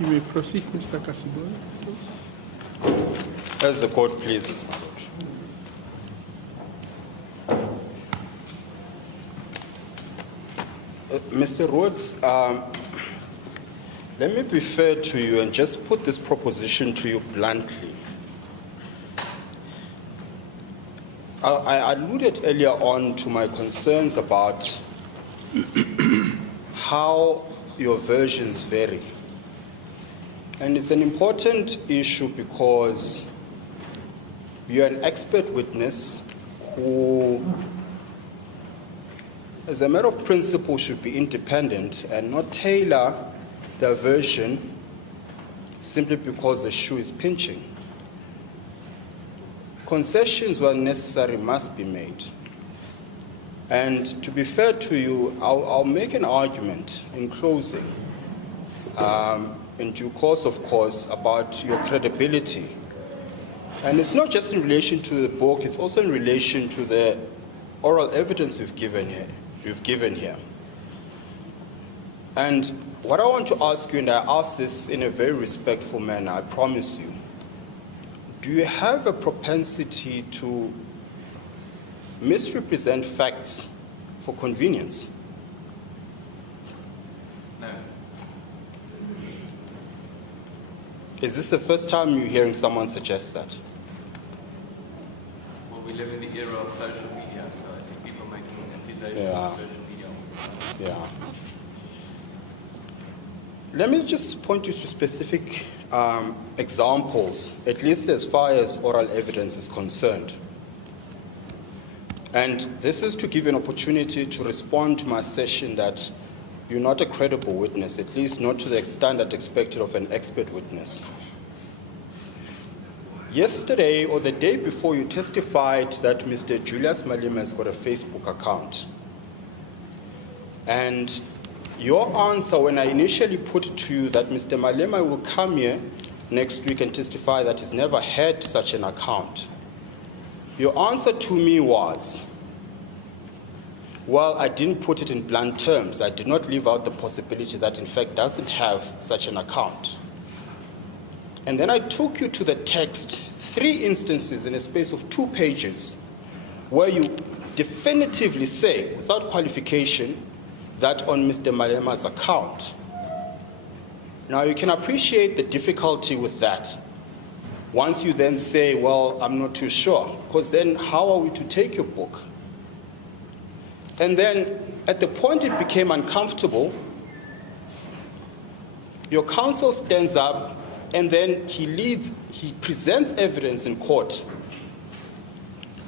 You may proceed, Mr. Kasibona. As the court pleases, my lord. Mr. Rhodes, let me be fair to you and just put this proposition to you bluntly. I alluded earlier on to my concerns about how your versions vary. And it's an important issue because you're an expert witness who, as a matter of principle, should be independent and not tailor their version simply because the shoe is pinching. Concessions where necessary must be made. And to be fair to you, I'll make an argument in closing, in due course, of course, about your credibility. And it's not just in relation to the book, it's also in relation to the oral evidence we've given here. And what I want to ask you, and I ask this in a very respectful manner, I promise you, do you have a propensity to misrepresent facts for convenience? No. Is this the first time you're hearing someone suggest that? Well, we live in the era of social media, so I think people make accusations on social media. Yeah. Let me just point you to specific examples, at least as far as oral evidence is concerned. And this is to give you an opportunity to respond to my assertion that you're not a credible witness, at least not to the standard expected of an expert witness. Yesterday or the day before, you testified that Mr. Julius Malema has got a Facebook account. And your answer when I initially put it to you that Mr. Malema will come here next week and testify that he's never had such an account, your answer to me was, well, I didn't put it in blunt terms. I did not leave out the possibility that in fact doesn't have such an account. And then I took you to the text, 3 instances in a space of 2 pages, where you definitively say, without qualification, that on Mr. Malema's account. Now you can appreciate the difficulty with that. Once you then say, well, I'm not too sure, because then how are we to take your book? And then at the point it became uncomfortable, your counsel stands up and then he presents evidence in court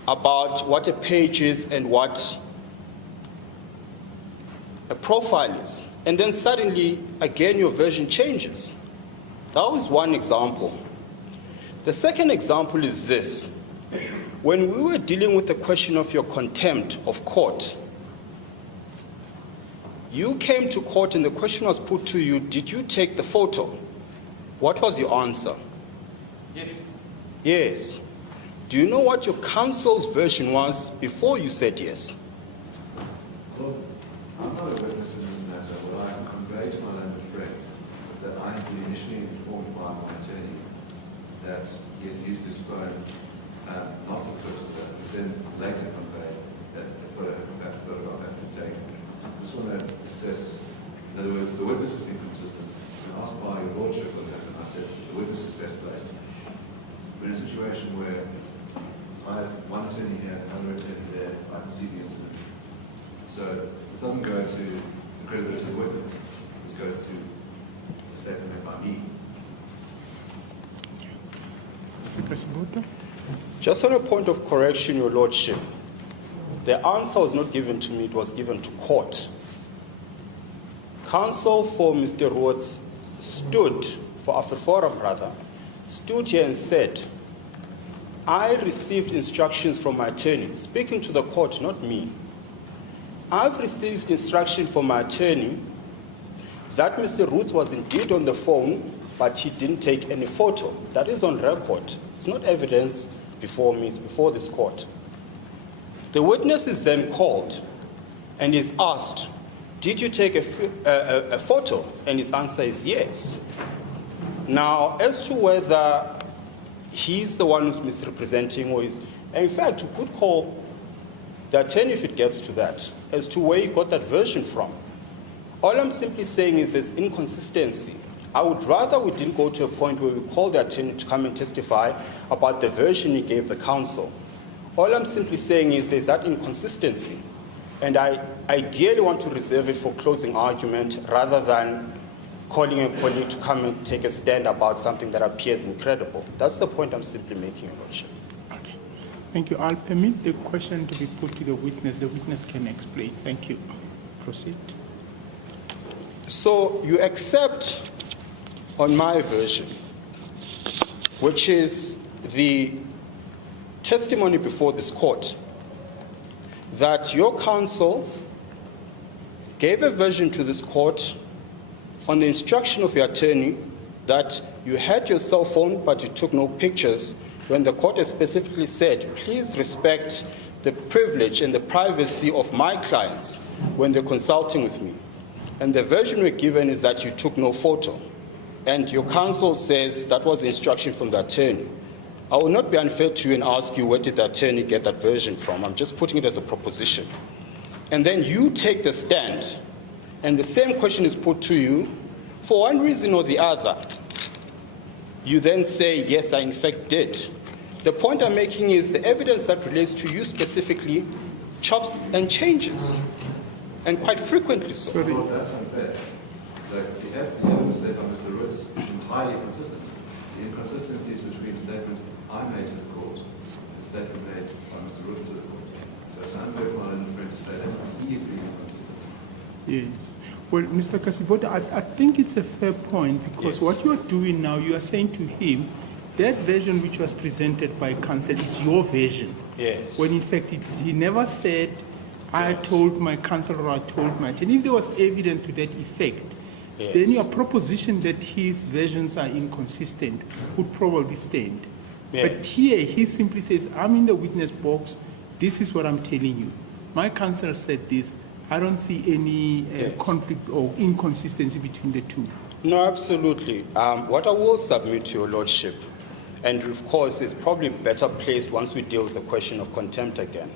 about what a page is and what a profile is. And then suddenly, again, your version changes. That was one example. The second example is this. When we were dealing with the question of your contempt of court, you came to court and the question was put to you, did you take the photo? What was your answer? Yes. Yes. Do you know what your counsel's version was before you said yes? Well, I'm not a witness in this matter. What I can convey to my learned friend is that I had been initially informed by my attorney that he had used his phone, not for purposes that was then later conveyed that the photograph had been taken. I just want to assess, in other words, the witness has been consistent. When asked by your lordship what happened, I said the witness is best placed. But in a situation where I have one attorney here, another attorney there, I can see the incident. So it doesn't go to the credibility of the witness. This goes to the statement made by me. Mr. Kasibona. Just on a point of correction, your lordship, the answer was not given to me, it was given to court. Counsel for Mr. Rhodes stood, for Afriforum rather, stood here and said, I received instructions from my attorney, speaking to the court, not me. I've received instruction from my attorney that Mr. Rhodes was indeed on the phone, but he didn't take any photo. That is on record. It's not evidence before me, it's before this court. The witness is then called and is asked, did you take a photo? And his answer is yes. Now, as to whether he's the one who's misrepresenting or is, in fact, we could call the attorney if it gets to that, as to where he got that version from. All I'm simply saying is there's inconsistency. I would rather we didn't go to a point where we call the attorney to come and testify about the version he gave the counsel. All I'm simply saying is there's that inconsistency. And I ideally want to reserve it for closing argument rather than calling a colleague to come and take a stand about something that appears incredible. That's the point I'm simply making, Your Lordship. Okay. Thank you. I'll permit the question to be put to the witness. The witness can explain. Thank you. Proceed. So you accept on my version, which is the testimony before this court, that your counsel gave a version to this court on the instruction of your attorney that you had your cell phone but you took no pictures, when the court has specifically said, please respect the privilege and the privacy of my clients when they're consulting with me. And the version we're given is that you took no photo. And your counsel says that was the instruction from the attorney. I will not be unfair to you and ask you where did the attorney get that version from. I'm just putting it as a proposition. And then you take the stand, and the same question is put to you for one reason or the other. You then say, yes, I in fact did. The point I'm making is the evidence that relates to you specifically chops and changes, and quite frequently so. Sorry. Well, that's unfair. The evidence there by Mr. Roots is entirely consistent. The inconsistencies between the statement I made to the court and the statement made by Mr. Roots to the court. So it's unfair for my own friend to say that he is being inconsistent. Yes. Well, Mr. Kasibota, I think it's a fair point because Yes. what you are doing now, you are saying to him, that version which was presented by counsel, it's your version. Yes. When in fact he never said, I told my counsel or I told my attorney. If there was evidence to that effect, Yes. then your proposition that his versions are inconsistent would probably stand. Yes. But here he simply says, I'm in the witness box, this is what I'm telling you. My counsel said this. I don't see any Yes. conflict or inconsistency between the two. No, absolutely. What I will submit to your lordship, and of course is probably better placed once we deal with the question of contempt again.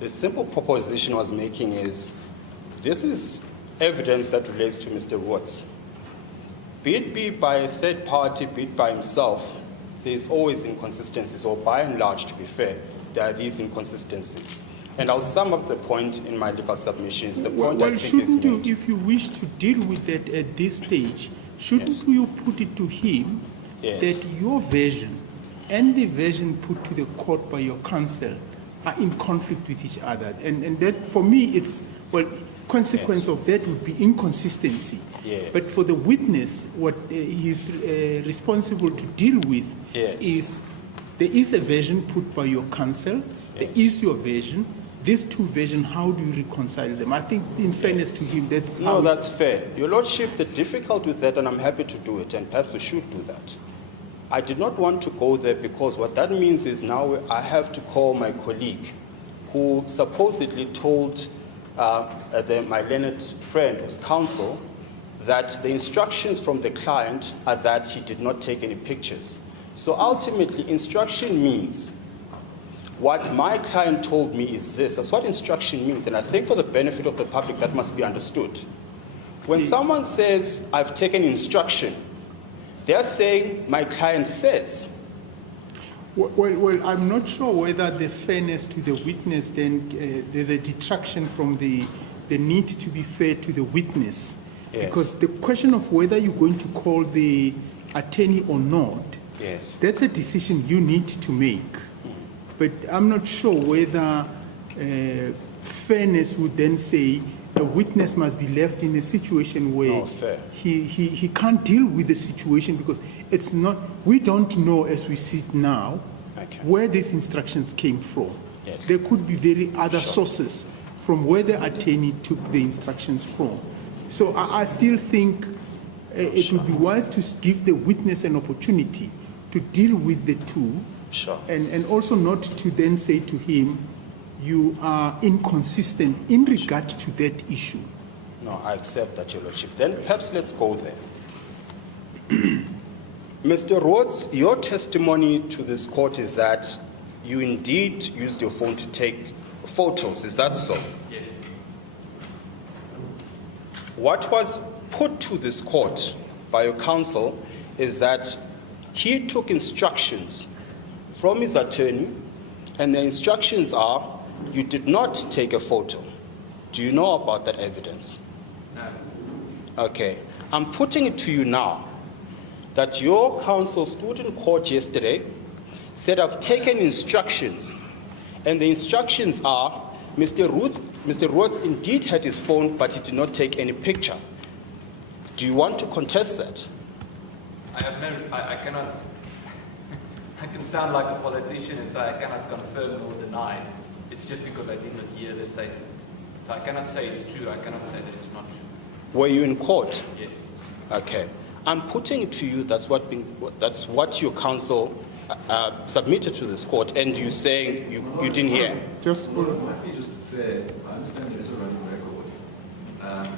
The simple proposition I was making is, this is evidence that relates to Mr. Watts. Be it by a third party, be it by himself, there's always inconsistencies, or by and large, to be fair, there are these inconsistencies. And I'll sum up the point in my legal submissions. The point I Well, think is shouldn't you, made. if you wish to deal with that at this stage, shouldn't Yes. you put it to him Yes. that your version and the version put to the court by your counsel are in conflict with each other? And that, for me, it's, well, consequence Yes. of that would be inconsistency. Yes. But for the witness, what he's responsible to deal with Yes. is there is a version put by your counsel, there is your version. These two versions, how do you reconcile them? I think, in fairness to him, that's No, how that's fair. Your lordship, the difficulty with that, and I'm happy to do it, and perhaps we should do that. I did not want to go there because what that means is now I have to call my colleague who supposedly told my learned friend, who's counsel, that the instructions from the client are that he did not take any pictures. So ultimately, instruction means what my client told me is this. That's what instruction means. And I think for the benefit of the public, that must be understood. When someone says, I've taken instruction, they're saying, my client says. Well, I'm not sure whether the fairness to the witness, then there's a detraction from the need to be fair to the witness. Yes. Because the question of whether you're going to call the attorney or not, Yes. that's a decision you need to make. But I'm not sure whether fairness would then say the witness must be left in a situation where No, fair. he can't deal with the situation because it's not, we don't know as we sit now Okay. where these instructions came from. Yes. There could be very other sources from where the attorney took the instructions from. So I still think it would be wise to give the witness an opportunity to deal with the two. Sure. And also not to then say to him, you are inconsistent in regard to that issue. No, I accept that, Your Lordship. Then perhaps let's go there. Mr. Rhodes, your testimony to this court is that you indeed used your phone to take photos. Is that so? Yes. What was put to this court by your counsel is that he took instructions from his attorney, and the instructions are you did not take a photo. Do you know about that evidence? No. Okay. I'm putting it to you now that your counsel stood in court yesterday, said I've taken instructions, and the instructions are Mr. Rhodes indeed had his phone, but he did not take any picture. Do you want to contest that? I cannot, I can sound like a politician and say I cannot confirm nor deny. It's just because I did not hear the statement. So I cannot say it's true, I cannot say that it's not true. Were you in court? Yes. Okay. I'm putting it to you, that's what your counsel submitted to this court, and you're saying you didn't hear. Just Well, it might be just fair. I understand there is a running record.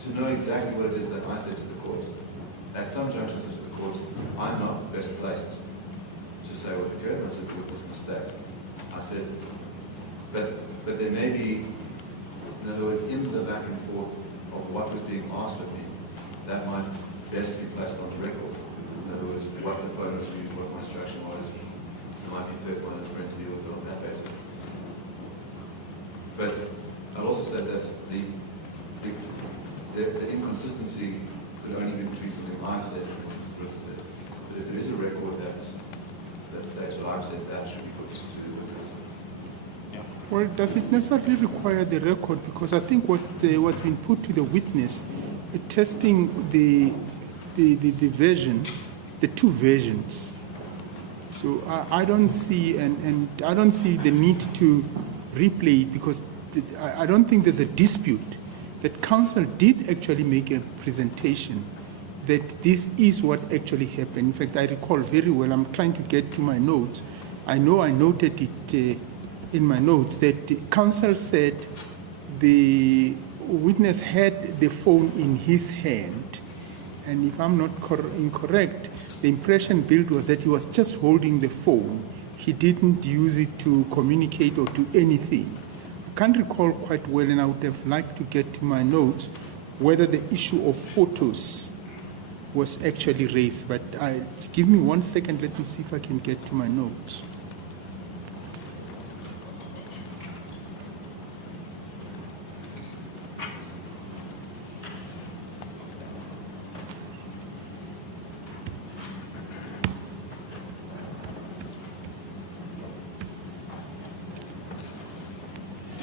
To know exactly what it is that I said to the court. At some junctions to the court, I'm not best placed to say what occurred. I said, it was a mistake. I said, but there may be, in other words, in the back and forth of what was being asked of me, that might best be placed on the record. In other words, what the phone was used, what my instruction was. It might be fair for one of the friends to deal with it on that basis. But I'll also say that the inconsistency could only be between something I've said and what Mr. Brits said. But if there is a record that states what I've said, that should be put to the witness. Well, does it necessarily require the record? Because I think what's been put to the witness, testing the version, the two versions. So I don't see, and I don't see the need to replay it, because I don't think there's a dispute that counsel did actually make a presentation that this is what actually happened. In fact, I recall very well, I'm trying to get to my notes. I know I noted it in my notes that the counsel said the witness had the phone in his hand, and if I'm not incorrect, the impression built was that he was just holding the phone. He didn't use it to communicate or do anything. I can't recall quite well, and I would have liked to get to my notes whether the issue of photos was actually raised, but give me 1 second, let me see if I can get to my notes.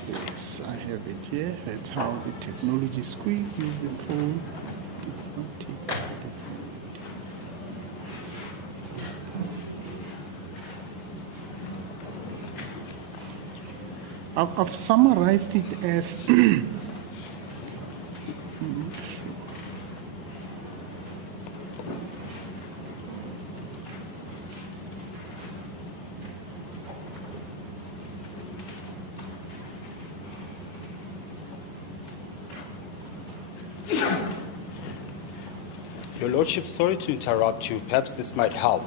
Yes, I have it here. That's how the technology squeezes the phone. I've summarized it as Your Lordship, sorry to interrupt you. Perhaps this might help.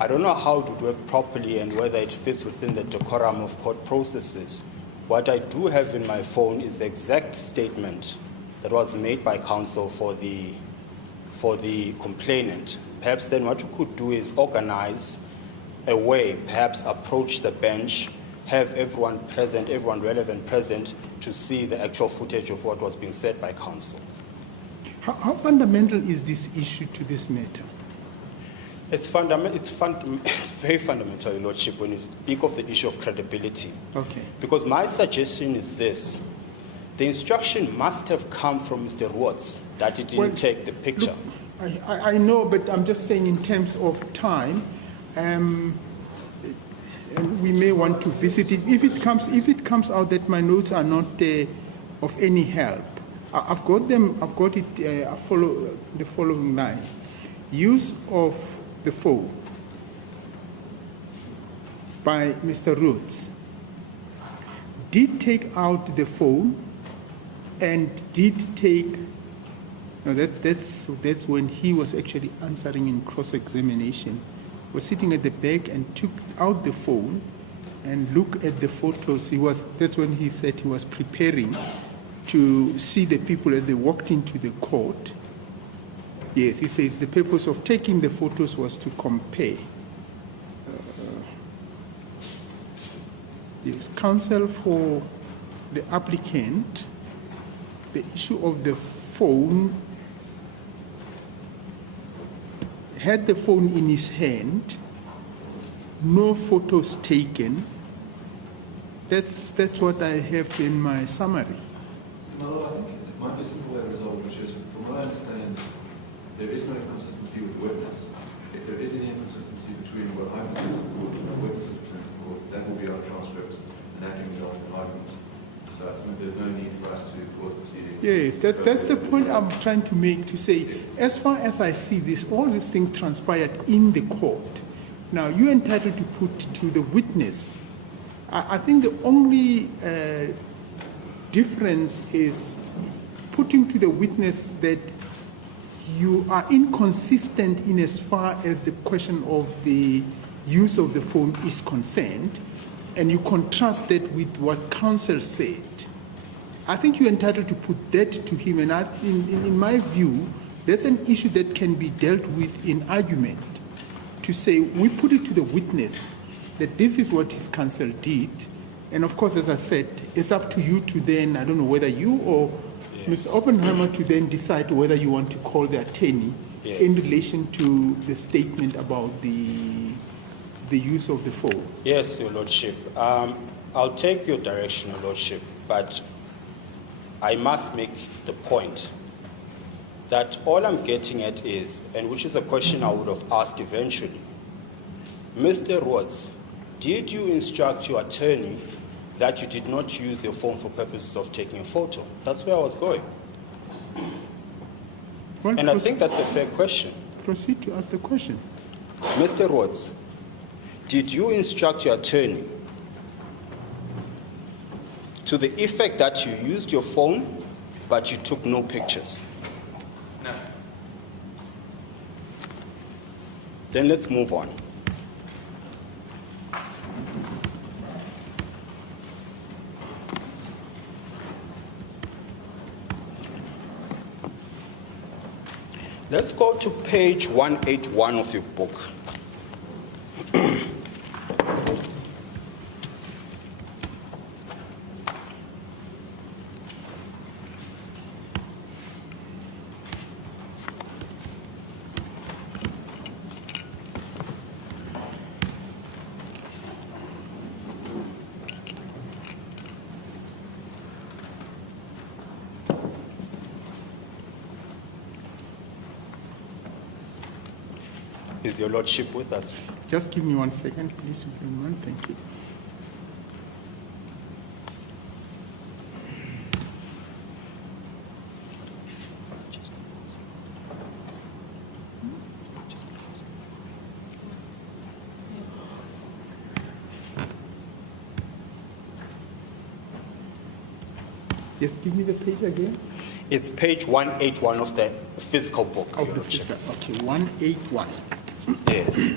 I don't know how it would work properly and whether it fits within the decorum of court processes. What I do have in my phone is the exact statement that was made by counsel for the complainant. Perhaps then what you could do is organize a way, perhaps approach the bench, have everyone present, everyone relevant present, to see the actual footage of what was being said by counsel. How fundamental is this issue to this matter? It's very fundamental, Your Lordship, when you speak of the issue of credibility. Okay. Because my suggestion is this. The instruction must have come from Mr. Rhodes that he didn't take the picture. Look, I know, but I'm just saying in terms of time, and we may want to visit it. If it comes out that my notes are not of any help, I've got it, follow the following line. Use of the phone by Mr. Rhodes did take out the phone and did take, no, that's when he was actually answering in cross-examination, was sitting at the back and took out the phone and looked at the photos. That's when he said he was preparing to see the people as they walked into the court. Yes, he says the purpose of taking the photos was to compare. Yes, counsel for the applicant, the issue of the phone, had the phone in his hand, no photos taken. That's what I have in my summary. Well, I think it might be a simple way to resolve, which is, from what I understand, there is no inconsistency with the witness. If there is any inconsistency between what I present to the court and the witnesses present to the court, that will be our transcript, and that can result in argument. So I think there's no need for us to pause proceedings. Yes, that's the point I'm trying to make, to say, as far as I see this, all these things transpired in the court. Now, you're entitled to put to the witness. I think the only difference is putting to the witness that you are inconsistent in as far as the question of the use of the phone is concerned, and you contrast that with what counsel said. I think you're entitled to put that to him, and in my view, that's an issue that can be dealt with in argument, to say we put it to the witness that this is what his counsel did, and of course, as I said, it's up to you to then, I don't know whether you or Mr. Oppenheimer to then decide whether you want to call the attorney in relation to the statement about the use of the phone. Yes, Your Lordship. I'll take your direction, Your Lordship, but I must make the point that all I'm getting at is, and which is a question I would have asked eventually, Mr. Rhodes, did you instruct your attorney that you did not use your phone for purposes of taking a photo? That's where I was going. Well, and I think that's a fair question. Proceed to ask the question. Mr. Rhodes, did you instruct your attorney to the effect that you used your phone, but you took no pictures? No. Then let's move on. Let's go to page 181 of your book. Is your Lordship with us? Just give me 1 second, please, if you don't mind. Thank you. Just give me the page again. It's page 181 of the physical book. Of Your the Lordship. physical. Okay, 181. Yes.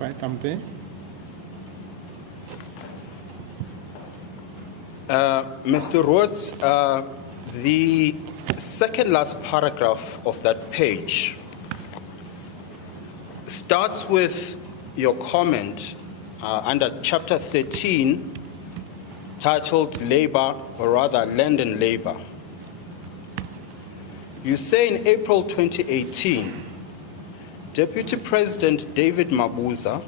Right, I'm there. Mr. Rhodes, the second last paragraph of that page starts with your comment under chapter 13 titled Labor, or rather Land and Labor. You say in April 2018, Deputy President David Mabuza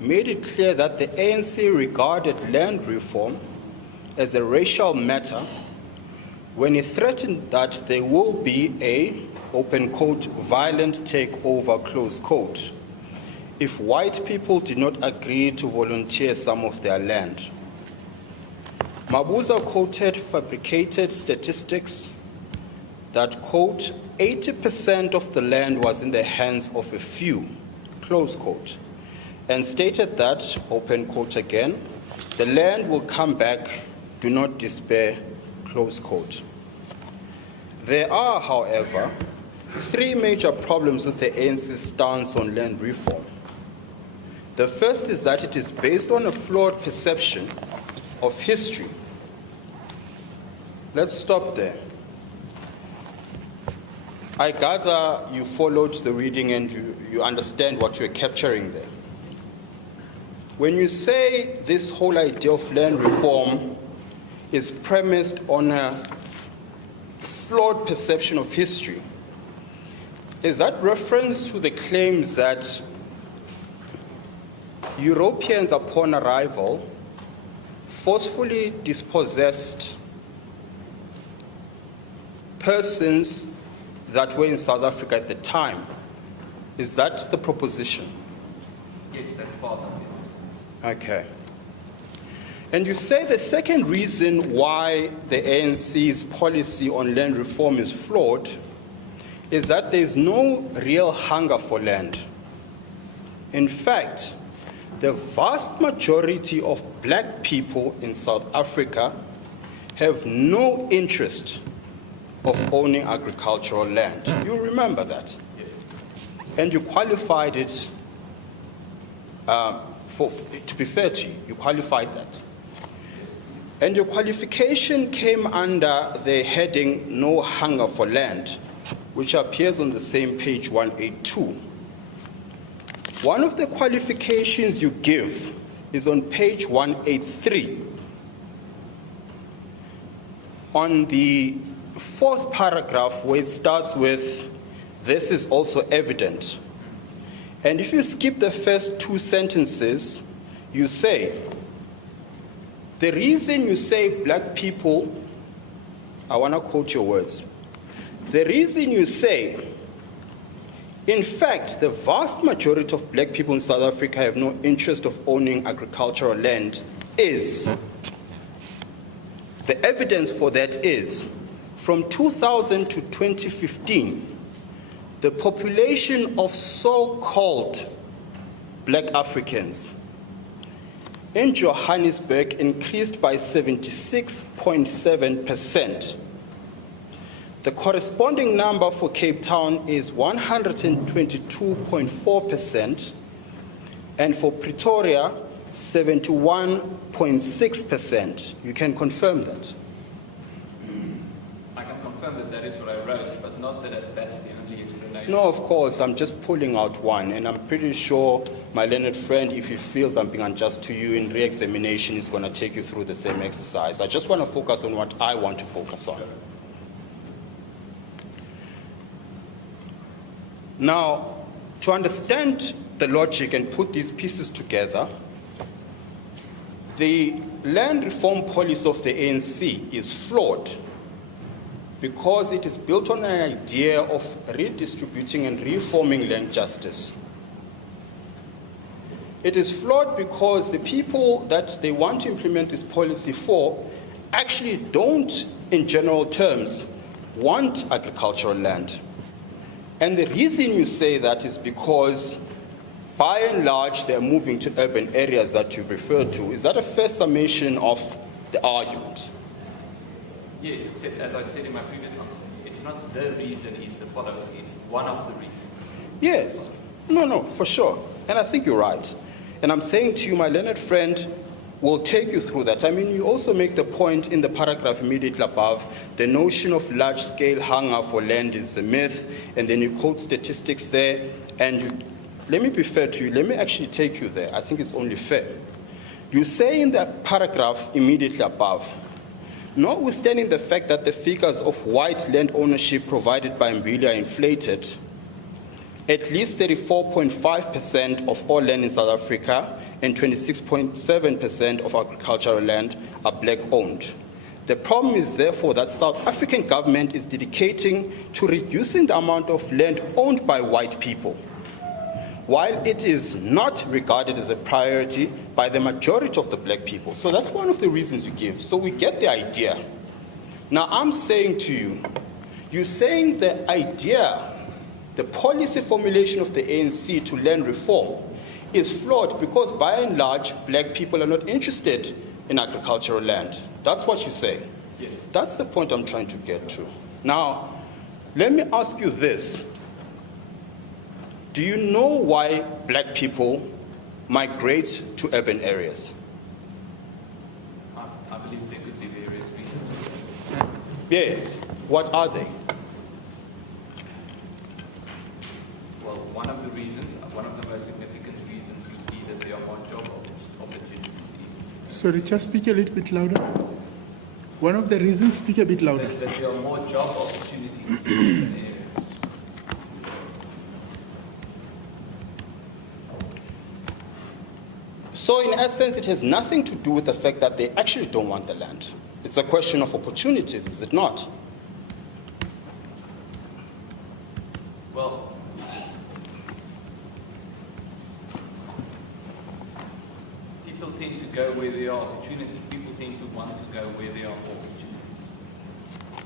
made it clear that the ANC regarded land reform as a racial matter when he threatened that there will be a, open quote, violent takeover, close quote, if white people did not agree to volunteer some of their land. Mabuza quoted fabricated statistics that, quote, 80% of the land was in the hands of a few, close quote, and stated that, open quote again, the land will come back, do not despair, close quote. There are, however, three major problems with the ANC's stance on land reform. The first is that it is based on a flawed perception of history. Let's stop there. I gather you followed the reading and you understand what you're capturing there. When you say this whole idea of land reform is premised on a flawed perception of history, is that reference to the claims that Europeans upon arrival forcefully dispossessed persons that were in South Africa at the time? Is that the proposition? Yes, that's part of it. Okay. And you say the second reason why the ANC's policy on land reform is flawed is that there is no real hunger for land. In fact, the vast majority of black people in South Africa have no interest of owning agricultural land. You remember that? Yes. And you qualified it, to be fair to you, you qualified that. And your qualification came under the heading, no hunger for land, which appears on the same page 182. One of the qualifications you give is on page 183. On the fourth paragraph, where it starts with, this is also evident. And if you skip the first two sentences, you say, the reason you say black people, I want to quote your words. The reason you say, in fact, the vast majority of black people in South Africa have no interest of owning agricultural land is, the evidence for that is, from 2000 to 2015, the population of so-called black Africans in Johannesburg increased by 76.7%. The corresponding number for Cape Town is 122.4%, and for Pretoria, 71.6%. You can confirm that? I can confirm that that is what I wrote, but not that that's the only explanation. No, of course, I'm just pulling out one, and I'm pretty sure my learned friend, if he feels I'm being unjust to you in re-examination, is going to take you through the same exercise. I just want to focus on what I want to focus on. Now, to understand the logic and put these pieces together, the land reform policy of the ANC is flawed because it is built on an idea of redistributing and reforming land justice. It is flawed because the people that they want to implement this policy for actually don't, in general terms, want agricultural land. And the reason you say that is because, by and large, they're moving to urban areas that you've referred to. Is that a fair summation of the argument? Yes, except as I said in my previous answer, it's not the reason, it's the following. It's one of the reasons. Yes. No, for sure. And I think you're right. And I'm saying to you, my learned friend, will take you through that. I mean, you also make the point in the paragraph immediately above, the notion of large-scale hunger for land is a myth, and then you quote statistics there, and let me be fair to you, let me actually take you there. I think it's only fair. You say in the paragraph immediately above, notwithstanding the fact that the figures of white land ownership provided by Mbili are inflated, at least 34.5% of all land in South Africa and 26.7% of agricultural land are black-owned. The problem is, therefore, that South African government is dedicating to reducing the amount of land owned by white people, while it is not regarded as a priority by the majority of the black people. So that's one of the reasons you give. So we get the idea. Now I'm saying to you, you're saying the idea, the policy formulation of the ANC to land reform is flawed because by and large, black people are not interested in agricultural land. That's what you say. Yes. That's the point I'm trying to get to. Now, let me ask you this. Do you know why black people migrate to urban areas? I believe there could be various reasons. Yes. What are they? Well, one of the reasons, one of the most significant reasons would be that there are more job opportunities. Sorry, just speak a little bit louder. One of the reasons, speak a bit louder. That there are more job opportunities in urban areas. So in essence, it has nothing to do with the fact that they actually don't want the land. It's a question of opportunities, is it not? Well, people tend to go where there are opportunities. People tend to want to go where there are opportunities.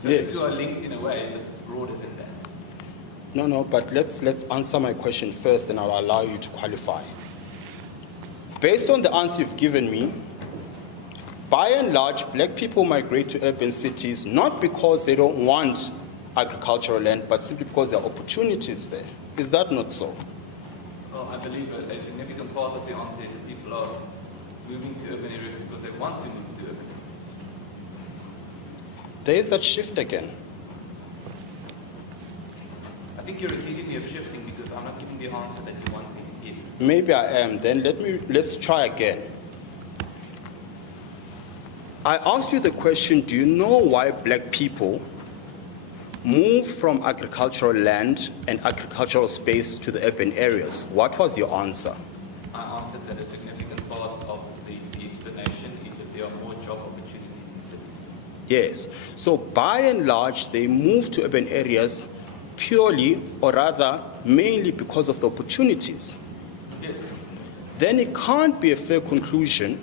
So Yes. the two are linked in a way, but it's broader than that. No, but let's answer my question first, and I'll allow you to qualify. Based on the answer you've given me, by and large, black people migrate to urban cities not because they don't want agricultural land, but simply because there are opportunities there. Is that not so? Well, I believe a significant part of the answer is that people are moving to urban areas because they want to move to urban areas. There is that shift again. I think you're accusing me of shifting because I'm not giving the answer that you want me to give. Maybe I am. Then let's try again. I asked you the question, do you know why black people move from agricultural land and agricultural space to the urban areas? What was your answer? I answered that a significant part of the explanation is that there are more job opportunities in cities. Yes. So by and large, they move to urban areas purely, or rather, mainly because of the opportunities. Yes. Then it can't be a fair conclusion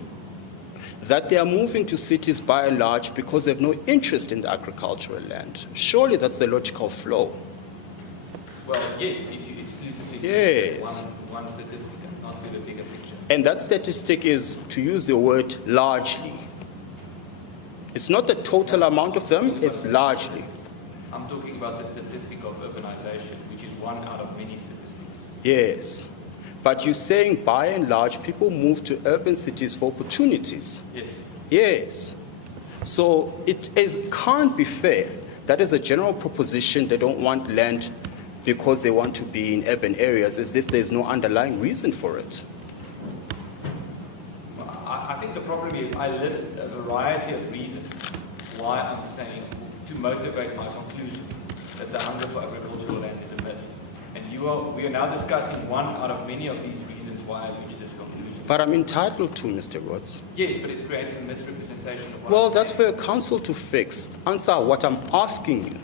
that they are moving to cities by and large because they have no interest in the agricultural land. Surely that's the logical flow. Well, yes, if you exclusively Yes. one statistic and not to the bigger picture. And that statistic is, to use the word, largely. It's not the total amount of them, it's largely. I'm talking about the statistic of urbanization, which is one out of many statistics. Yes. But you're saying by and large, people move to urban cities for opportunities. Yes. Yes. So it can't be fair that as a general proposition, they don't want land because they want to be in urban areas, as if there's no underlying reason for it. I think the problem is I list a variety of reasons why I'm saying to motivate my conclusion that the hunger for agricultural land is a myth. And we are now discussing one out of many of these reasons why I reached this conclusion. But I'm entitled to, Mr. Rhodes. Yes, but it creates a misrepresentation of what Well, I'm that's saying. for a council to fix. Answer what I'm asking you.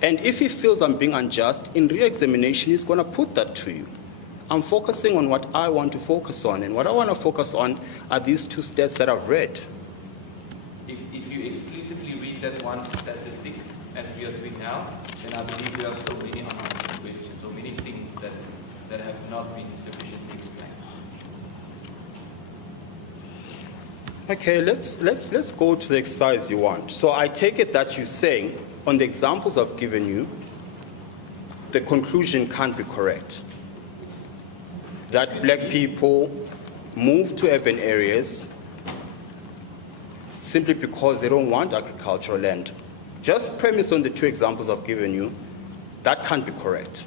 And if he feels I'm being unjust, in re-examination, he's going to put that to you. I'm focusing on what I want to focus on. And what I want to focus on are these two stats that I've read. If you exclusively read that one statistic, as we are doing now, then I believe there are still many unanswered questions or many things that have not been sufficiently explained. Okay, let's go to the exercise you want. So I take it that you're saying, on the examples I've given you, the conclusion can't be correct. That black people move to urban areas simply because they don't want agricultural land. Just premise on the two examples I've given you, that can't be correct.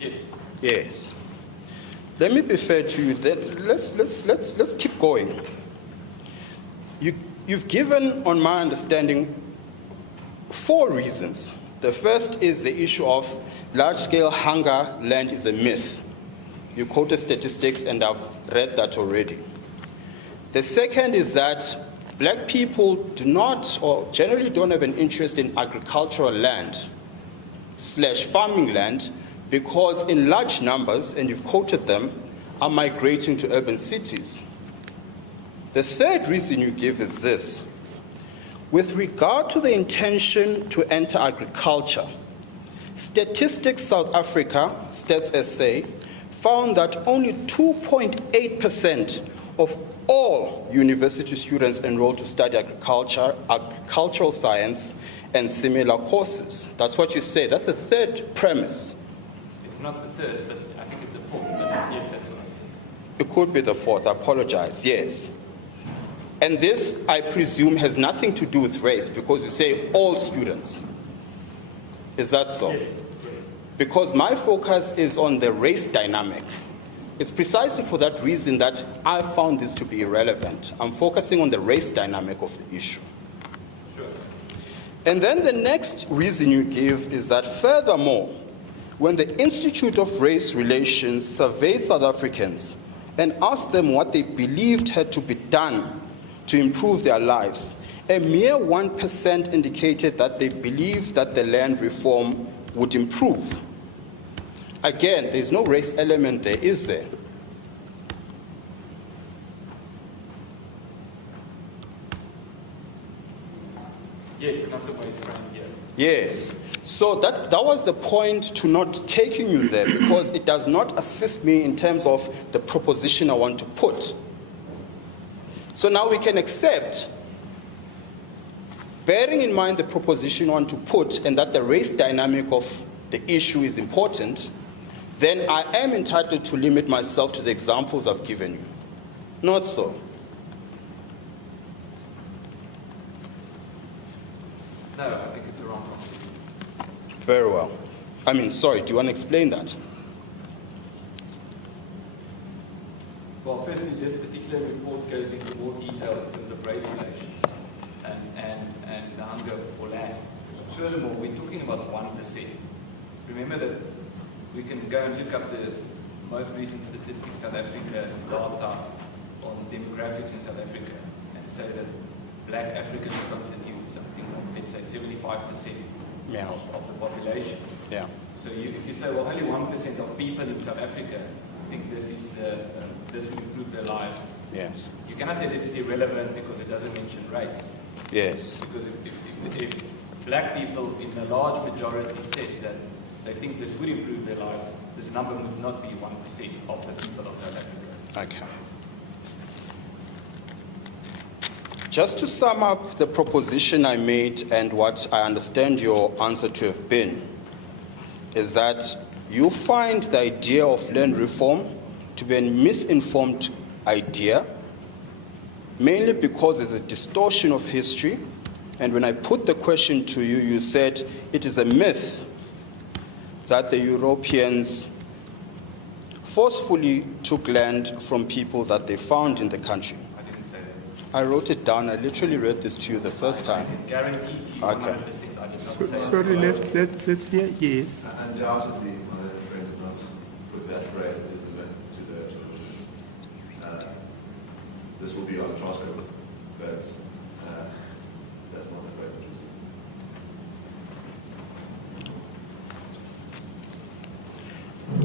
Yes. Yes. Let me be fair to you. Let's keep going. You've given, on my understanding, 4 reasons. The first is the issue of large-scale hunger land is a myth. You quoted statistics, and I've read that already. The second is that black people do not, or generally don't have an interest in agricultural land / farming land because in large numbers, and you've quoted them, are migrating to urban cities. The third reason you give is this. With regard to the intention to enter agriculture, Statistics South Africa, Stats SA, found that only 2.8% of all university students enrolled to study agriculture, agricultural science, and similar courses. That's what you say. That's the third premise. It's not the third, but I think it's the fourth. But yes, that's what I said. It could be the fourth. I apologize. Yes. And this, I presume, has nothing to do with race, because you say all students. Is that so? Yes. Because my focus is on the race dynamic. It's precisely for that reason that I found this to be irrelevant. I'm focusing on the race dynamic of the issue. Sure. And then the next reason you give is that furthermore, when the Institute of Race Relations surveyed South Africans and asked them what they believed had to be done to improve their lives, a mere 1% indicated that they believed that the land reform would improve. Again, there's no race element there, is there? Yes, not the way it's framed here. Yes. So that was the point to not taking you there, because it does not assist me in terms of the proposition I want to put. So now we can accept, bearing in mind the proposition I want to put and that the race dynamic of the issue is important, then I am entitled to limit myself to the examples I've given you. Not so. No, I think it's a wrong one. Very well. Sorry, do you want to explain that? Well, firstly, this particular report goes into more detail in terms of race relations and the hunger for land. Furthermore, we're talking about 1%. Remember that we can go and look up the most recent statistics South Africa data on demographics in South Africa and say that black Africans constitute something like, let's say, 75% Yeah. of the population. Yeah. So if you say, well, only 1% of people in South Africa think this will improve their lives, Yes. you cannot say this is irrelevant because it doesn't mention race. Yes. Because if black people in a large majority said that they think this would improve their lives, this number would not be 1% of the people of South Africa. Okay. Just to sum up the proposition I made and what I understand your answer to have been, is that you find the idea of land reform to be a misinformed idea, mainly because there's a distortion of history. And when I put the question to you, you said it is a myth that the Europeans forcefully took land from people that they found in the country. I didn't say that. I wrote it down. I literally read this to you the first I time. can guarantee to you 100% I did not say that. Sorry, let's hear, yes. Undoubtedly, my learned friend did not put that phrase as the myth to the journalists. This will be on the transcript, but that's not the phrase that was used.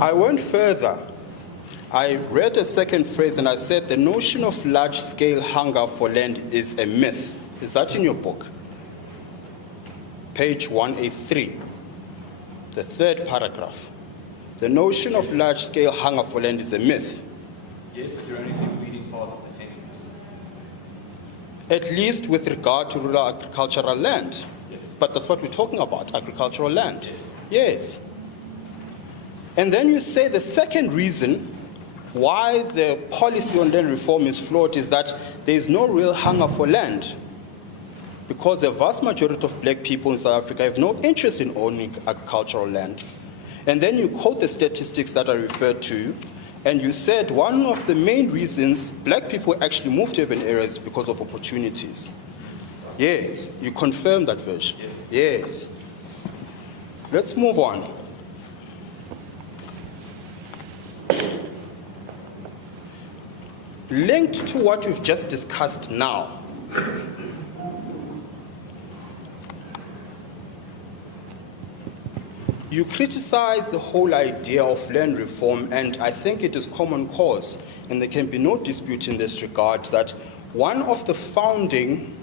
I went further. I read a second phrase and I said the notion of large-scale hunger for land is a myth. Is that in your book? Page 183, the third paragraph. The notion of large-scale hunger for land is a myth. Yes, but you're only reading part of the sentence. At least with regard to rural agricultural land. Yes. But that's what we're talking about, agricultural land. Yes. Yes. And then you say the second reason why the policy on land reform is flawed is that there is no real hunger for land, because the vast majority of black people in South Africa have no interest in owning agricultural land. And then you quote the statistics that I referred to, and you said one of the main reasons black people actually move to urban areas is because of opportunities. Yes, you confirm that version. Yes. Yes. Let's move on. Linked to what we've just discussed now, You criticize the whole idea of land reform, and I think it is common cause, and there can be no dispute in this regard, that one of the founding,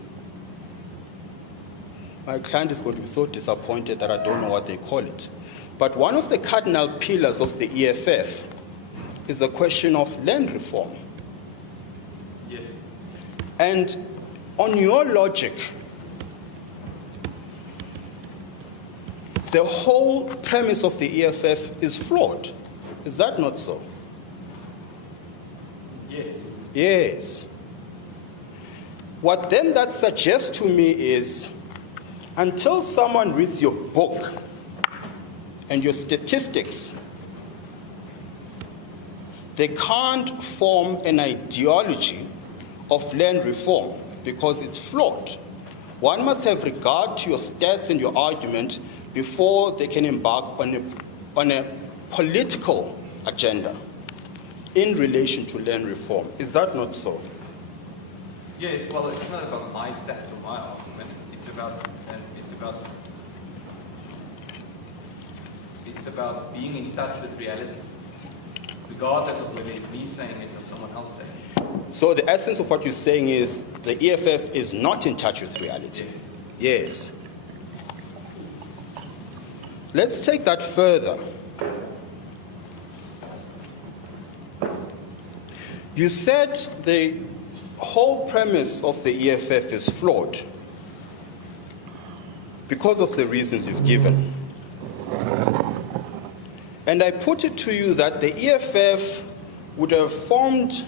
my client is going to be so disappointed that I don't know what they call it, but one of the cardinal pillars of the EFF is the question of land reform. Yes. And on your logic, the whole premise of the EFF is flawed. Is that not so? Yes. Yes. What then that suggests to me is, until someone reads your book and your statistics, they can't form an ideology of land reform because it's flawed. One must have regard to your stats and your argument before they can embark on a political agenda in relation to land reform. Is that not so? Yes, well, it's not about my stats or my argument. It's about being in touch with reality, regardless of whether it's me saying it or someone else saying it. So the essence of what you're saying is the EFF is not in touch with reality. Yes. Yes. Let's take that further. You said the whole premise of the EFF is flawed because of the reasons you've given. And I put it to you that the EFF would have formed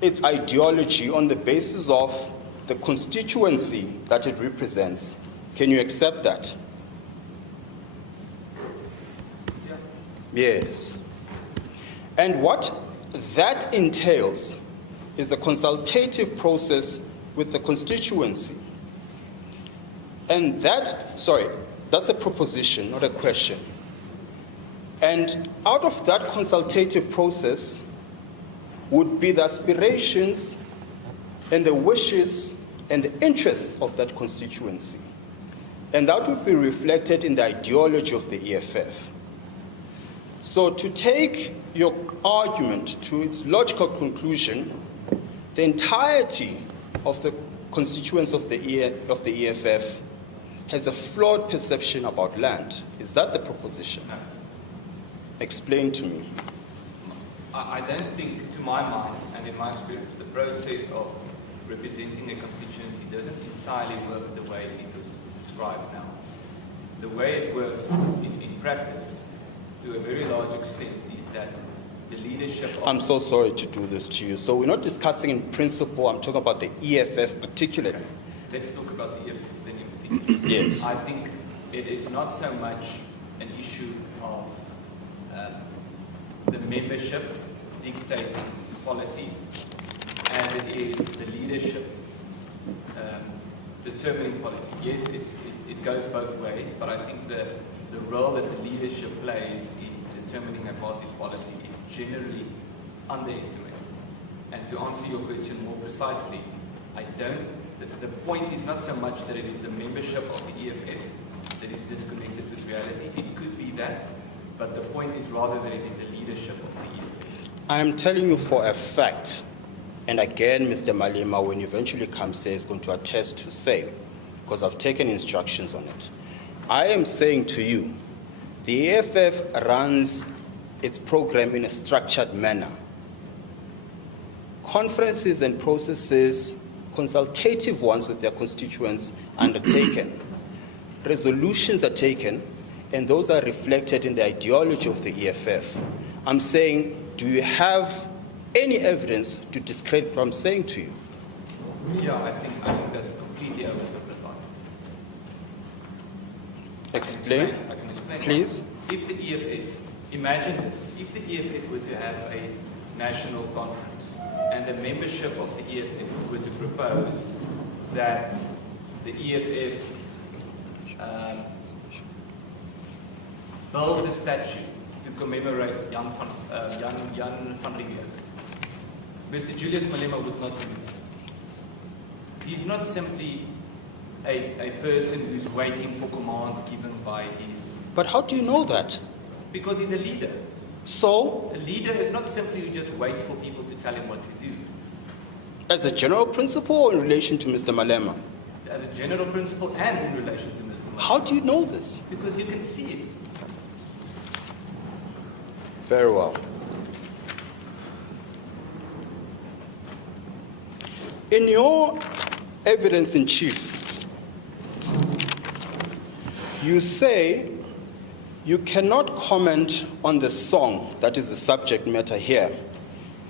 its ideology on the basis of the constituency that it represents. Can you accept that? Yes. And what that entails is a consultative process with the constituency. And that's a proposition, not a question. And out of that consultative process would be the aspirations and the wishes and the interests of that constituency. And that would be reflected in the ideology of the EFF. So to take your argument to its logical conclusion, the entirety of the constituents of the EFF has a flawed perception about land. Is that the proposition? No. Explain to me. I don't think, to my mind and in my experience, the process of representing a constituency doesn't entirely work the way it was described now. The way it works in practice, to a very large extent, is that the leadership of... I'm so sorry to do this to you. So we're not discussing in principle, I'm talking about the EFF particularly. Okay. Let's talk about the EFF then in particular. Yes. I think it is not so much an issue of the membership dictating policy as it is the leadership determining policy. Yes, it goes both ways, but I think the role that the leadership plays in determining a party's policy is generally underestimated. And to answer your question more precisely, the point is not so much that it is the membership of the EFF that is disconnected with reality. It could be that, but the point is rather that it is the leadership of the EFF. I am telling you for a fact, and again, Mr. Malema, when he eventually comes here, is going to attest to say, because I've taken instructions on it. I am saying to you, the EFF runs its program in a structured manner. Conferences and processes, consultative ones with their constituents, undertaken. Resolutions are taken, and those are reflected in the ideology of the EFF. I'm saying, do you have any evidence to discredit what I'm saying to you? Yeah, I think that's completely oversimplified. Explain. I can explain. Please. If the EFF, imagine this, if the EFF were to have a national conference and the membership of the EFF were to propose that the EFF builds a statue to commemorate Jan van Riebeeck, Mr. Julius Malema would not do it. He's not simply a person who's waiting for commands given by his But how do you know that? Because he's a leader. So, A leader is not simply who just waits for people to tell him what to do. as a general principle or in relation to Mr. Malema? As a general principle and in relation to Mr. Malema. How do you know this? Because you can see it. Very well. In your evidence in chief, you say you cannot comment on the song that is the subject matter here,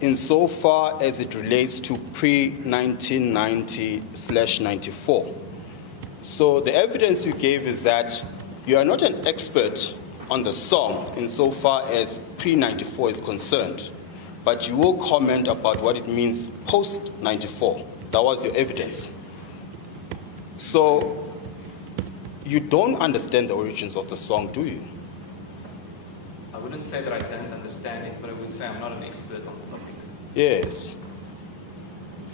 insofar as it relates to pre-1990/94. So the evidence you gave is that you are not an expert on the song insofar as pre-94 is concerned, but you will comment about what it means post-94. That was your evidence. So you don't understand the origins of the song, do you? I wouldn't say that I don't understand it, but I would say I'm not an expert on the topic. Yes.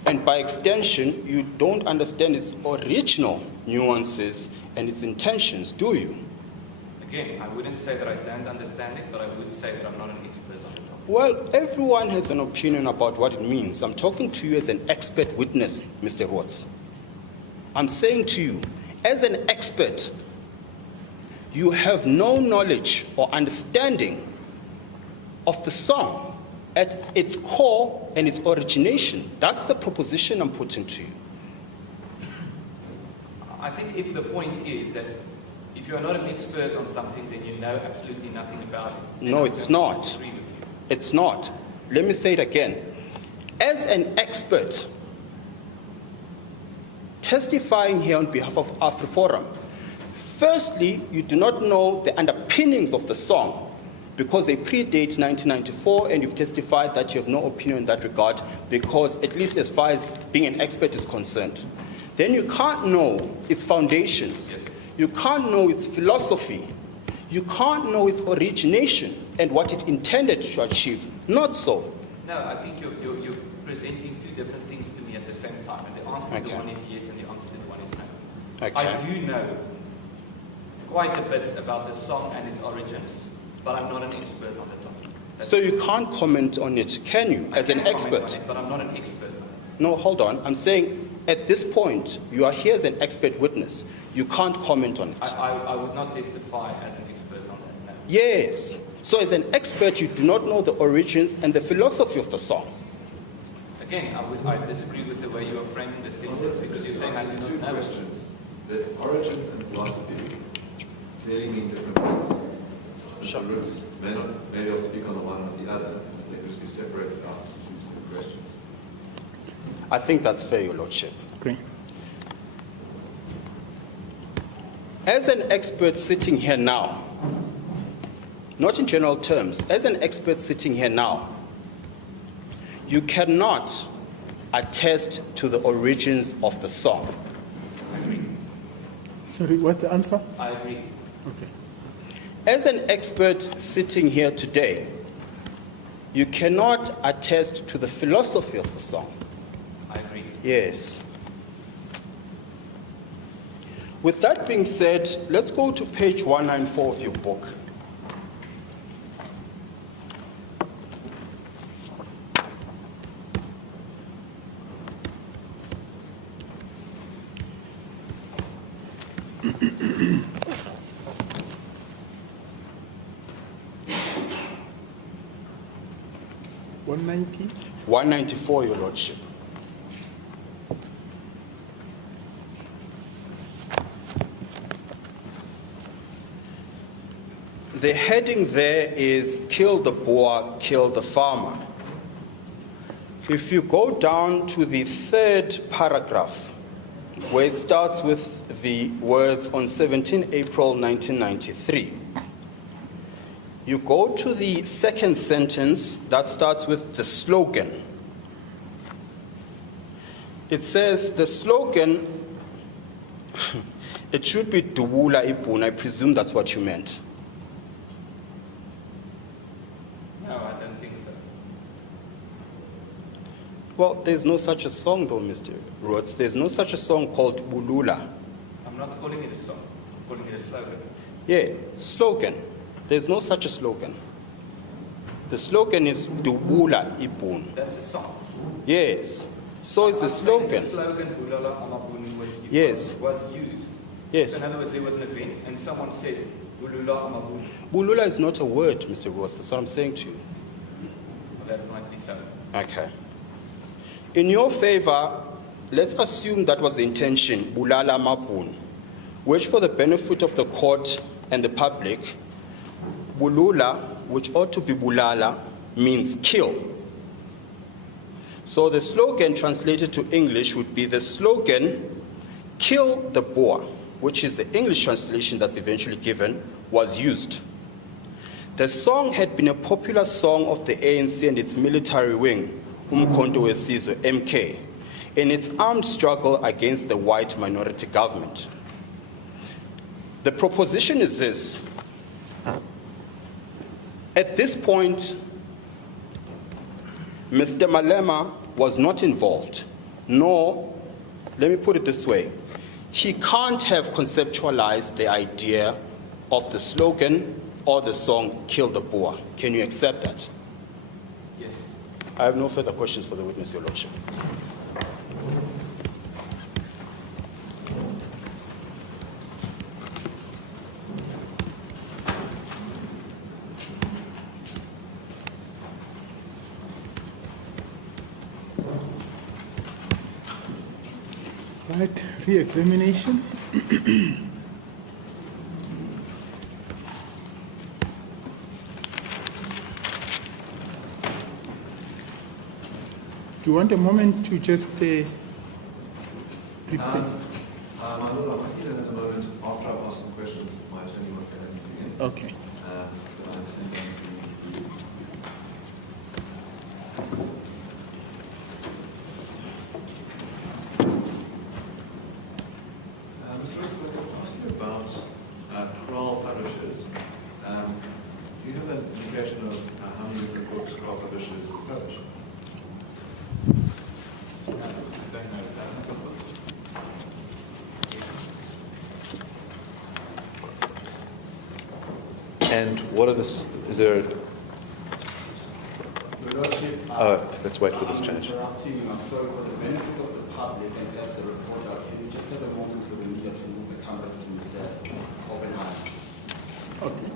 And by extension, you don't understand its original nuances and its intentions, do you? Again, I wouldn't say that I don't understand it, but I would say that I'm not an expert on the topic. Well, everyone has an opinion about what it means. I'm talking to you as an expert witness, Mr. Rots. I'm saying to you, as an expert, you have no knowledge or understanding of the song at its core and its origination. That's the proposition I'm putting to you. I think if the point is that if you're not an expert on something, then you know absolutely nothing about it. No, it's not. Disagree with you. It's not. Let me say it again. As an expert, testifying here on behalf of Afriforum, firstly, you do not know the underpinnings of the song because they predate 1994, and you've testified that you have no opinion in that regard because, at least as far as being an expert is concerned, then you can't know its foundations. Yes. You can't know its philosophy. You can't know its origination and what it intended to achieve. Not so. No, I think you're presenting two different things to me at the same time, and the answer to the one is yes, and the answer to the one is no. Okay. I do know quite a bit about the song and its origins, but I'm not an expert on the topic. So you can't comment on it, can you, as an expert? On it, but I'm not an expert on it. No, hold on. I'm saying at this point, you are here as an expert witness. You can't comment on it. I would not testify as an expert on that. No. Yes. So as an expert, you do not know the origins and the philosophy of the song. Again, I disagree with the way you are framing the sentence because you're saying I do Two not know. questions. The origins and philosophy clearly mean different things. Sure. Roots, maybe I'll speak on the one or the other. They could be separated out into two questions. I think that's fair, Your Lordship. Okay. As an expert sitting here now, not in general terms, as an expert sitting here now, you cannot attest to the origins of the song. I agree. Sorry, what's the answer? I agree. Okay. As an expert sitting here today, you cannot attest to the philosophy of the song. I agree. Yes. With that being said, let's go to page 194 of your book. $190? 194, Your Lordship. The heading there is "Kill the Boer, Kill the Farmer." If you go down to the third paragraph, where it starts with the words "on 17 April 1993," you go to the second sentence that starts with the slogan. It says the slogan, it should be "Dubula Ipuna." I presume that's what you meant. No, I don't think so. Well, there's no such a song though, Mr. Rhodes. There's no such a song called Bulula. I'm not calling it a song. I'm calling it a slogan. Yeah, slogan. There's no such a slogan. The slogan is Dubula Ipun. That's a song. Yes. So is the slogan. The slogan Bulala Amabun Yes. was used. Yes. So in other words, there was an event and someone said Bulula Amabun. Bulula is not a word, Mr. Ross. That's what I'm saying to you. That might be so. Okay. In your favor, let's assume that was the intention, Bulala Mabun, which for the benefit of the court and the public, Bulula, which ought to be Bulala, means kill. So the slogan translated to English would be the slogan, kill the Boer, which is the English translation that's eventually given, was used. The song had been a popular song of the ANC and its military wing, Umkhonto Wesizwe, MK, in its armed struggle against the white minority government. The proposition is this. At this point, Mr. Malema was not involved, nor, let me put it this way, he can't have conceptualized the idea of the slogan or the song, Kill the Boer. Can you accept that? Yes. I have no further questions for the witness, Your Lordship. Right, re-examination. Do you want a moment to just prepare? My Lord, I'm looking at the moment, after I've asked some questions, my attorney wants to have anything in. Okay. Mr. Roseberg, I'm asking you about Kroll Publishers. Do you have an indication of how many different books Kroll Publishers publish? And what are the, is there, let's wait for this change. I'm sorry, for the benefit of the public and perhaps the reporter, can you just have a moment for the media to move the cameras to Mr. Oppenheim? Okay.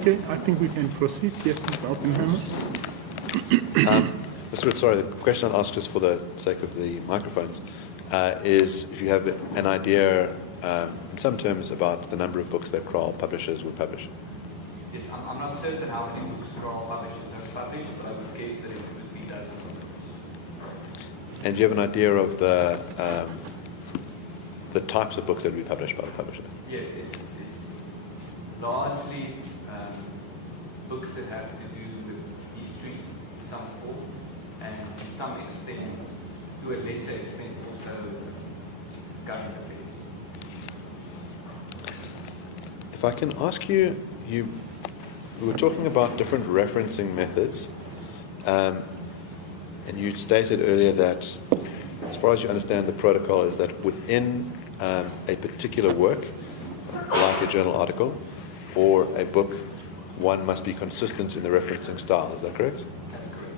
Okay, I think we can proceed. Yes, Mr. Oppenheimer. Mr. Root, sorry, the question I'll ask just for the sake of the microphones is if you have an idea in some terms about the number of books that Kroll Publishers will publish. Yes, I'm not certain how many books Kroll Publishers have published, but I would guess that it would be dozens of books. And do you have an idea of the the types of books that we publish by the publisher? Yes, it's largely books that have to do with history, some form, and to some extent, to a lesser extent, also current affairs. If I can ask you, we were talking about different referencing methods, and you stated earlier that, as far as you understand the protocol, is that within a particular work, like a journal article or a book, one must be consistent in the referencing style. Is that correct? That's correct.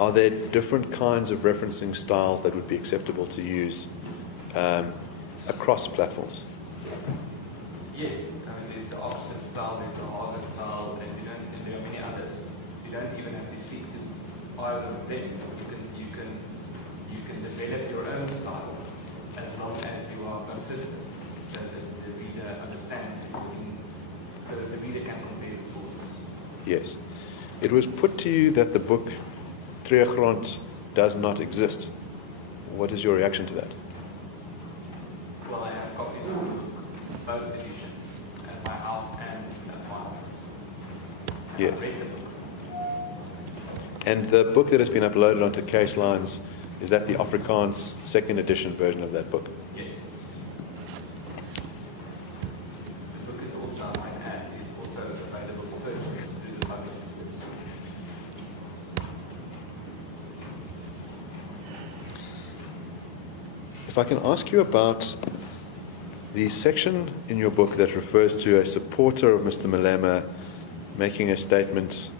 Are there different kinds of referencing styles that would be acceptable to use across platforms? Yes, I mean, there's the Oxford style, there's the Harvard style, and there are many others. You don't even have to speak to either of them. You can develop your own style as long as you are consistent, so that the reader understands everything, so that the reader can compare the sources. Yes. It was put to you that the book Treegrond does not exist. What is your reaction to that? Well, I have copies of the book, both editions, at my house and at my office. And Yes. I read the book. And the book that has been uploaded onto Case Lines, is that the Afrikaans second edition version of that book? Yes. The book is also on my hand. It's also available for purchase through the publisher's website. If I can ask you about the section in your book that refers to a supporter of Mr. Malema making a statement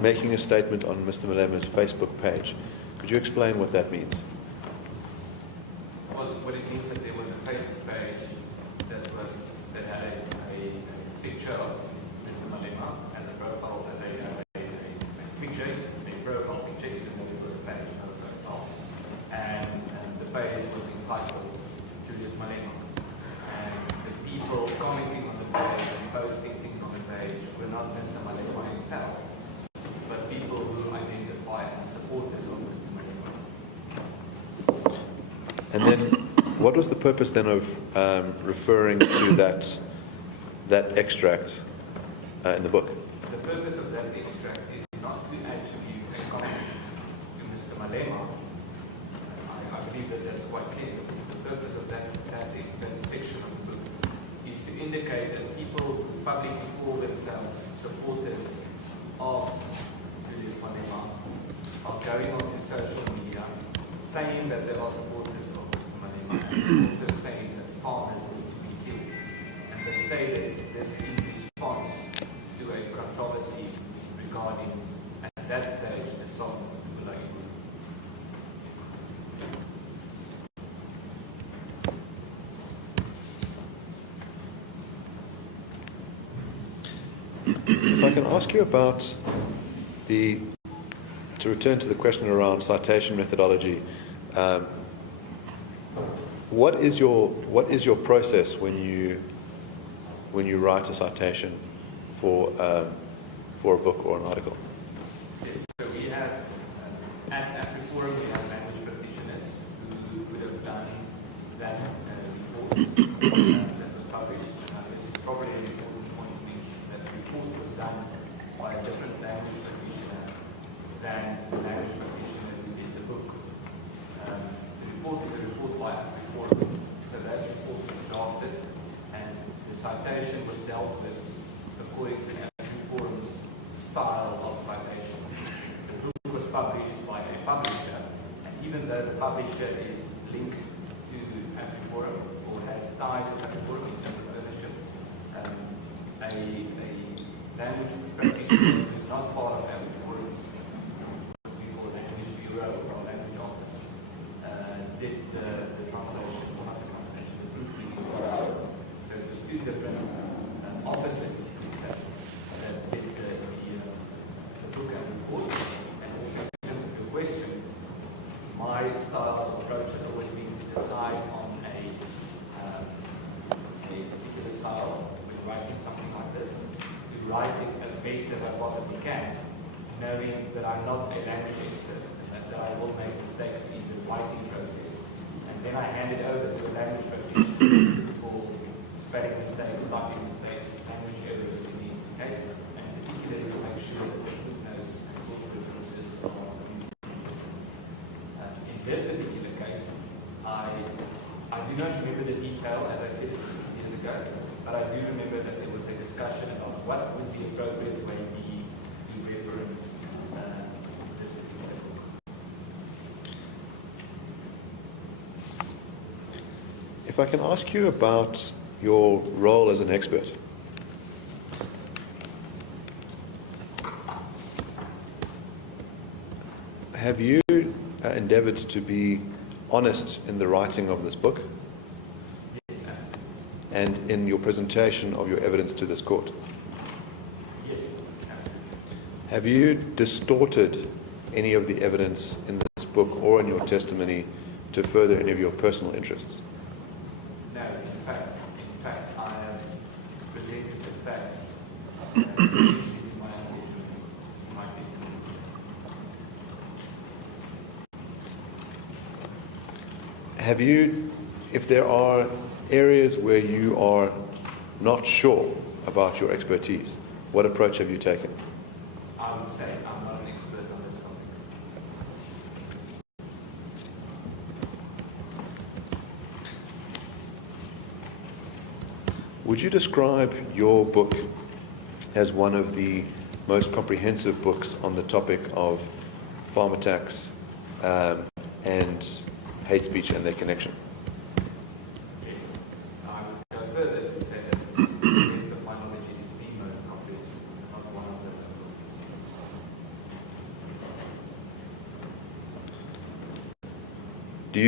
making a statement on Mr. Malema's Facebook page. Could you explain what that means? Well, what it means is that there was a Facebook page that had a picture of Mr. Malema as a profile, as a picture, a profile picture, even though it was a page, not a profile. And the page was entitled Julius Malema. And the people commenting on the page and posting things on the page were not Mr. Malema himself, but people who identify as supporters of Mr. Malema. And then, what was the purpose then of referring to that extract in the book? The purpose of that extract is not to attribute a comment to Mr. Malema. I believe that that's quite clear. The purpose of that section of the book is to indicate that people who publicly call themselves supporters of Julius Malema are going onto social media saying that they are supporters of Mr. Malema, and also saying that farmers need to be killed. And they say this in response to a controversy regarding, at that stage, the song Bulayi. If I can ask you about to return to the question around citation methodology, what is your process when you write a citation for a book or an article? Yes, so we have, at Afriforum, we have language practitioners who would have done that report that was published. This is probably an important point to mention, that the report was done by a different language practitioner than the language practitioner who did the book. The report is a report by Afriforum, so that report was drafted, and the citation was dealt with according to Afriforum's style of citation. The book was published by a publisher, and even though the publisher is linked to Afriforum or has ties with Afriforum in terms of ownership, a language practitioner who is not part of Afriforum's what we call language bureau or language office did the translation, or not the translation, the proofreading. So it was two different offices, you could say, that did the book and report. And also in terms of your question, my style of approach has always been to decide on a particular style when writing something like this, to write it as best as I possibly I'm not a language expert, that I will make mistakes in the writing process. And then I hand it over to a language practitioner for spelling mistakes, typing mistakes, language errors in the case, and particularly to make sure that the footnotes and source references are used. In this particular case, I do not remember the detail, as I said it was 6 years ago, but I do remember that there was a discussion about what would the appropriate way be to reference this particular book. If I can ask you about your role as an expert. Have you endeavored to be honest in the writing of this book? Yes, absolutely. And in your presentation of your evidence to this court? Yes, absolutely. Have you distorted any of the evidence in this book or in your testimony to further any of your personal interests? No, in fact, I have presented the facts in my engagement, my testimony. Have you, if there are areas where you are not sure about your expertise, what approach have you taken? I would say I'm not an expert on this topic. Would you describe your book as one of the most comprehensive books on the topic of farm attacks and hate speech and their connection? Yes. I would go further to say that the best of my knowledge it is the most comprehensive, not one of them as well. Do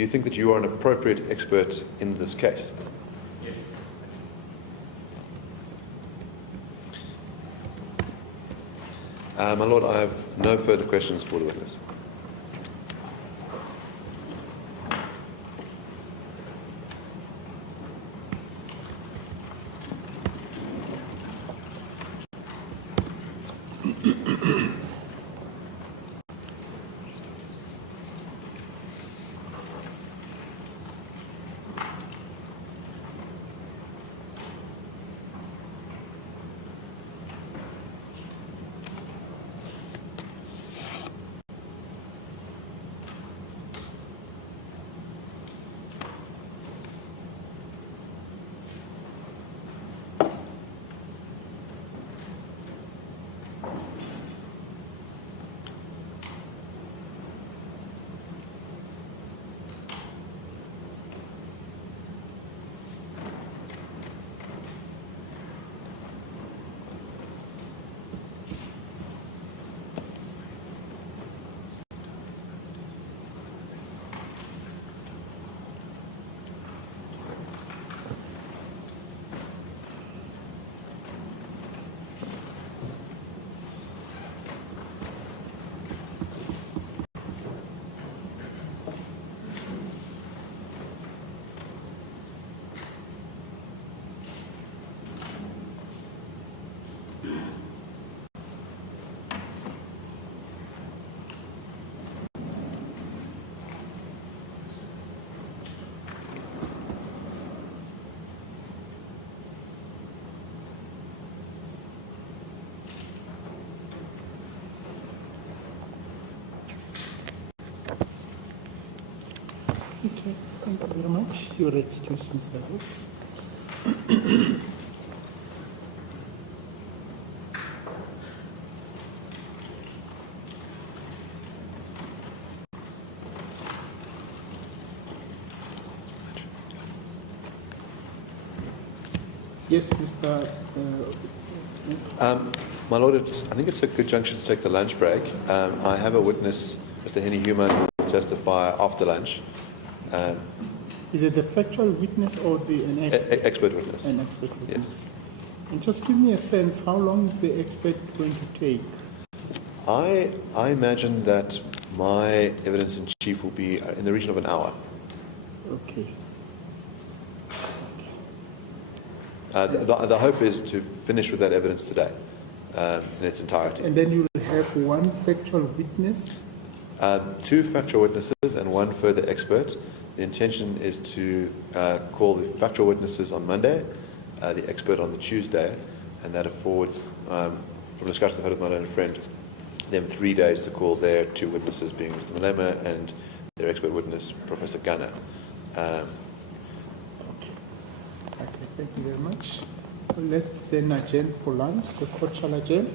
you think that you are an appropriate expert in this case? Yes. My Lord, I have no further questions for the witness. Okay, thank you very much. Your excuse, Mr. Woods. Yes, Mr. My Lord, I think it's a good junction to take the lunch break. I have a witness, Mr. Henny Human, who will testify after lunch. Is it the factual witness or an expert? Expert witness. An expert witness. Yes. And just give me a sense, how long is the expert going to take? I imagine that my evidence in chief will be in the region of an hour. Okay. The hope is to finish with that evidence today. in its entirety. And then you will have one factual witness. 2 factual witnesses and 1 further expert. The intention is to call the factual witnesses on Monday, the expert on the Tuesday, and that affords, from discussions I've had with my learned friend, them 3 days to call their 2 witnesses, being Mr. Malema and their expert witness, Professor Gunner. Okay, thank you very much. Let's then adjourn for lunch. The court shall adjourn.